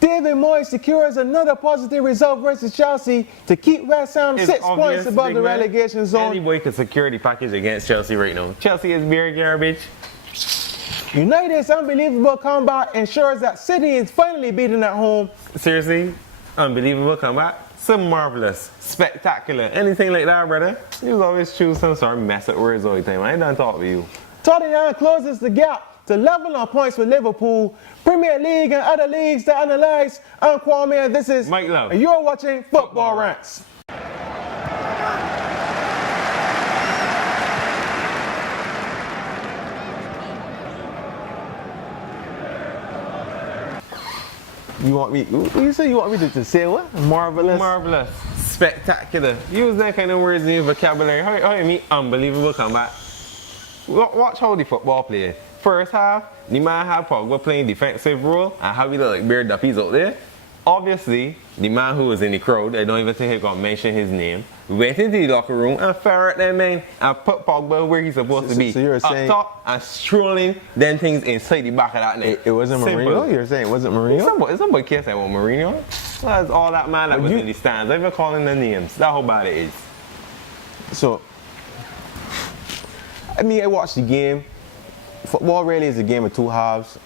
David Moyes secures another positive result versus Chelsea to keep West Ham 6 points above the relegation zone. Any boy can secure the package against Chelsea right now. Chelsea is very garbage. United's unbelievable comeback ensures that City is finally beaten at home. Seriously? Unbelievable comeback? So marvelous, spectacular, anything like that, brother. You always choose some sort of mess up words all the time. I ain't done talk with you. Tottenham closes the gap to level on points with Liverpool. Premier League and other leagues to analyze. I'm Kwame and this is Mike Love. And you're watching Football Rants. You want me? You say you want me to say what? Marvelous. Marvelous, spectacular. Use that kind of words in your vocabulary. How you mean unbelievable comeback? Watch how the football play. First half, the man had Pogba playing defensive role and how he look like bare duppies out there. Obviously, the man who was in the crowd, I don't even think he got mention his name, went into the locker room and fired that man and put Pogba where he's supposed to be. So you're up saying top and strolling them things inside the back of that net. it wasn't Mourinho? You're saying it wasn't Mourinho? Somebody can't say about Mourinho. That's all that man that was in the stands. I even calling the names. That's how bad it is. So, I mean, I watched the game. Football really is a game of two halves.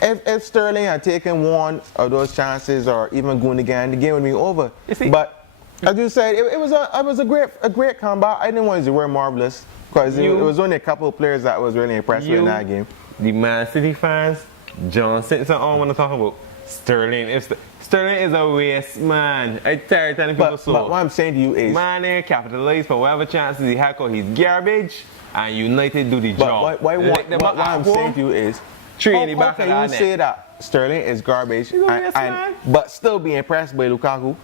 If Sterling had taken one of those chances or even Gundogan, the game would be over. But as you said, it was a great comeback. I didn't want to wear marvelous because it was only a couple of players that was really impressed with in that game. The Man City fans, John Simpson, all want to talk about Sterling. Sterling is a waste man. I tell people so. But what I'm saying to you is, man there capitalized for whatever chances he had because he's garbage and United do the job. What I'm saying to you is, how can you say that Sterling is garbage but still be impressed by Lukaku,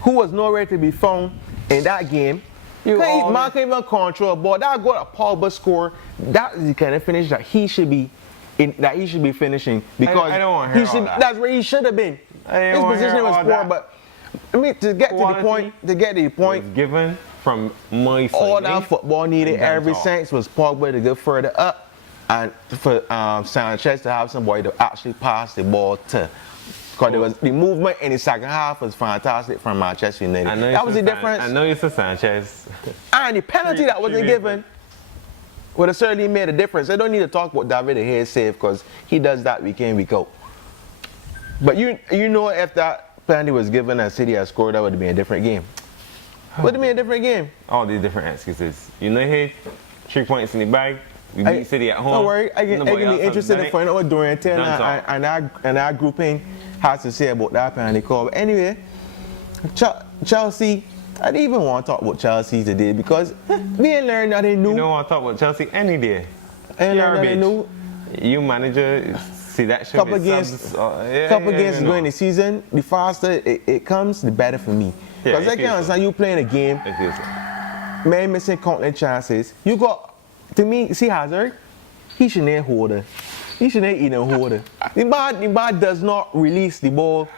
who was nowhere to be found in that game? Man can't even control a ball. That goal that Pogba scored, that is the kind of finish that he should be finishing because I don't want to hear that's where he should have been. His position was poor, but I mean to get to the point, was given from my side. All that football needed every sense was Pogba to go further up. And for Sanchez to have somebody to actually pass the ball to. Because the movement in the second half was fantastic from Manchester United. That was the difference. I know you said Sanchez. And the penalty that wasn't given would have certainly made a difference. I don't need to talk about David De Gea's save because he does that week in, week out. But you know if that penalty was given and City had scored, that would have been a different game. Would have been a different game. All these different excuses. United, 3 points in the bag. We beat City at home. Don't worry, I can be interested in finding out what Durant and our grouping has to say about that penalty call. But anyway, Chelsea, I didn't even want to talk about Chelsea today because we ain't learned nothing new. You don't want to talk about Chelsea any day. Ain't learned nothing new. You manager, see that shit. Couple games during the season, the faster it comes, the better for me. Because I can't understand you playing a game, man missing countless chances. You got. To me, see Hazard, he shouldn't hold it. He shouldn't even hold it. The man does not release the ball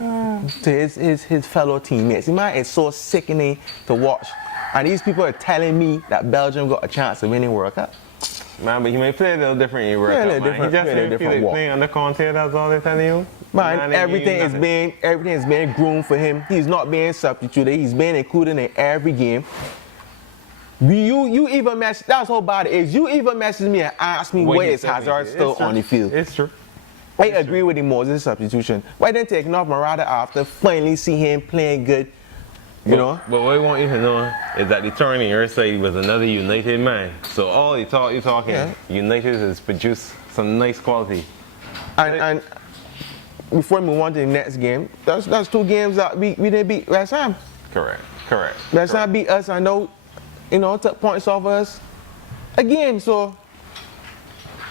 to his fellow teammates. The man is so sickening to watch. And these people are telling me that Belgium got a chance of winning World Cup. Man, but he may play a little different in World Cup, man. He just didn't feel like playing under Conte, that's all they're telling you. Man, everything is being groomed for him. He's not being substituted. He's being included in every game. You even mess. That's how bad it is. You even message me and ask me why is Hazard still on the field. It's true. I agree with the Moses substitution. Why didn't take off Morata after finally see him playing good? You know. But what I want you to know is that the turn in your side was another United man. So all the talk you're talking, United has produced some nice quality. And before we move on to the next game, that's two games that we didn't beat West Ham. Correct. West Ham beat us. I know. Took points off us again. So,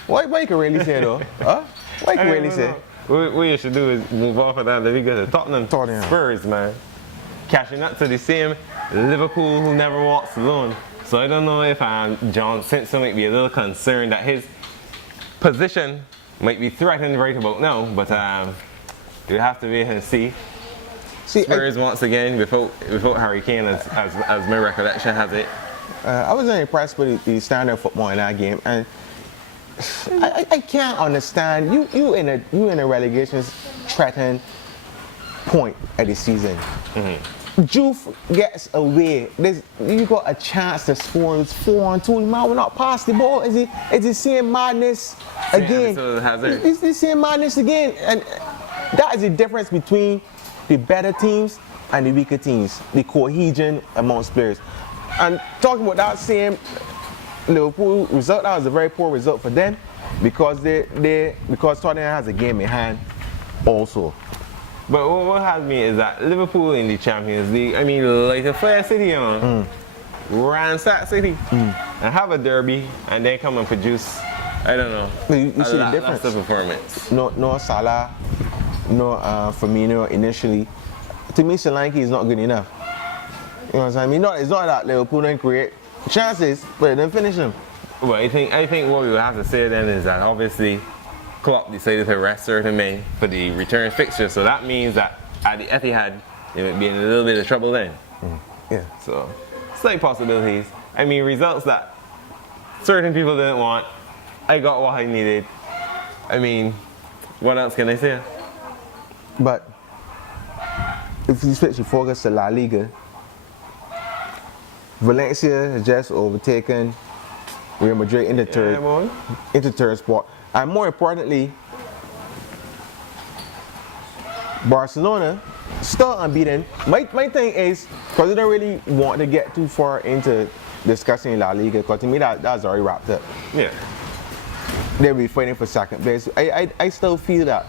what you can really say though? What you can really say? What you should do is move off of that. Then we go to Tottenham Spurs, man. Catching up to the same Liverpool who never walks alone. So I don't know if John Simpson might be a little concerned that his position might be threatened right about now. But you have to wait and see. Spurs once again without Harry Kane as my recollection has it. I wasn't impressed with the standard of football in that game, and I can't understand. You in a relegation threatened point of the season. Juve gets away. You got a chance to score. It's 4-2. You might well not pass the ball. Is it the same madness again? It's the same madness again. And that is the difference between the better teams and the weaker teams. The cohesion amongst players. And talking about that same Liverpool result, that was a very poor result for them because because Tottenham has a game in hand also. But what has me is that Liverpool in the Champions League, I mean, like a Flair City, ransack City, and have a derby, and then come and produce, I don't know, you see the difference. Performance. No Salah, no Firmino initially. To me, Solanke is not good enough. You know what I'm saying? It's not that Liverpool don't create chances, but they don't finish them. Well, I think what we would have to say then is that obviously Klopp decided to rest certain men for the return fixture, so that means that at the Etihad they might be in a little bit of trouble then. Yeah. So, slight possibilities. I mean, results that certain people didn't want. I got what I needed. I mean, what else can I say? But if you switch your focus to La Liga, Valencia has just overtaken Real Madrid in the third spot. And more importantly, Barcelona still unbeaten. My thing is, because I don't really want to get too far into discussing La Liga, because to me that's already wrapped up. Yeah. They'll be fighting for second place. I still feel that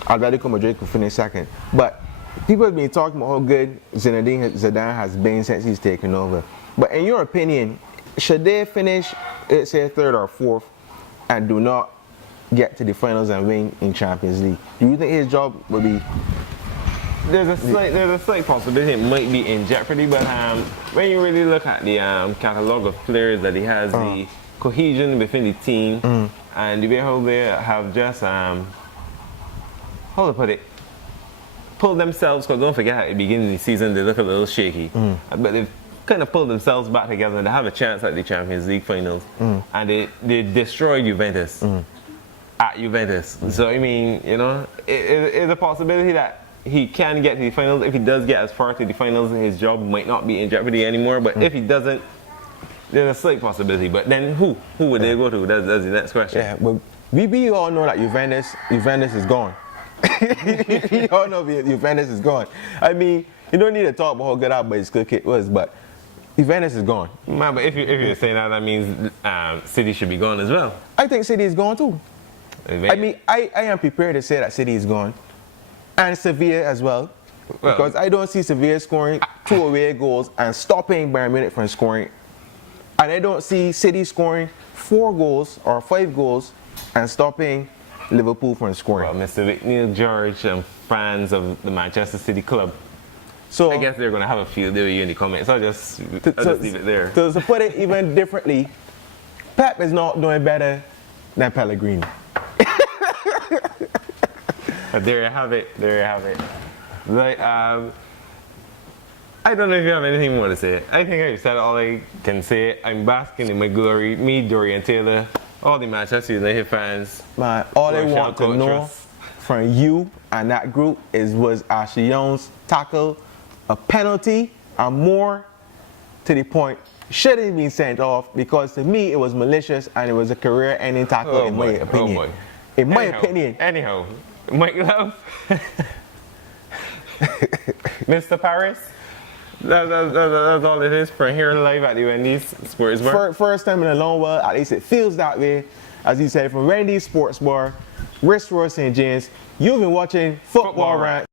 Atletico Madrid could finish second. But people have been talking about how good Zinedine Zidane has been since he's taken over. But in your opinion, should they finish, let's say, third or fourth and do not get to the finals and win in Champions League? Do you think his job would be? There's a slight possibility it might be in jeopardy, but when you really look at the catalogue of players that he has, the cohesion within the team, and the way how they have just how to put it, pulled themselves, because don't forget at the beginning of the season they look a little shaky, but they've kind of pulled themselves back together and they have a chance at the Champions League finals, and they destroyed Juventus at Juventus. So I mean, you know, it's a possibility that he can get to the finals. If he does get as far to the finals, his job might not be in jeopardy anymore. But if he doesn't, there's a slight possibility. But then who would they go to? That's the next question. Yeah, but we all know that Juventus is gone. We all know Juventus is gone. I mean, you don't need to talk about how good our boy's good kid was, but Juventus is gone. Man, but if you're saying that means City should be gone as well. I think City is gone too. I mean, I am prepared to say that City is gone. And Sevilla as well. Because I don't see Sevilla scoring 2 away goals and stopping Bayern Munich from scoring. And I don't see City scoring 4 goals or 5 goals and stopping Liverpool from scoring. Well, Mr. Neil George and fans of the Manchester City club, so I guess they're going to have a field day with you in the comments. I'll just leave it there. So to put it even differently, Pep is not doing better than Pellegrini. There you have it. Like, I don't know if you have anything more to say. I think I've said all I can say. I'm basking in my glory. Me, Dorian Taylor, all the Manchester United fans. Man, all they want to know from you and that group was Ashley Young's tackle a penalty, and more to the point, shouldn't have been sent off, because to me it was malicious and it was a career-ending tackle in my opinion. In my opinion. Anyhow, Mike Love, Mr. Paris, that's all it is for here live at the Wendy's Sports Bar. First time in a long while, at least it feels that way. As you said, from Wendy's Sports Bar, Wrist Roy St. James, you've been watching Football Rant.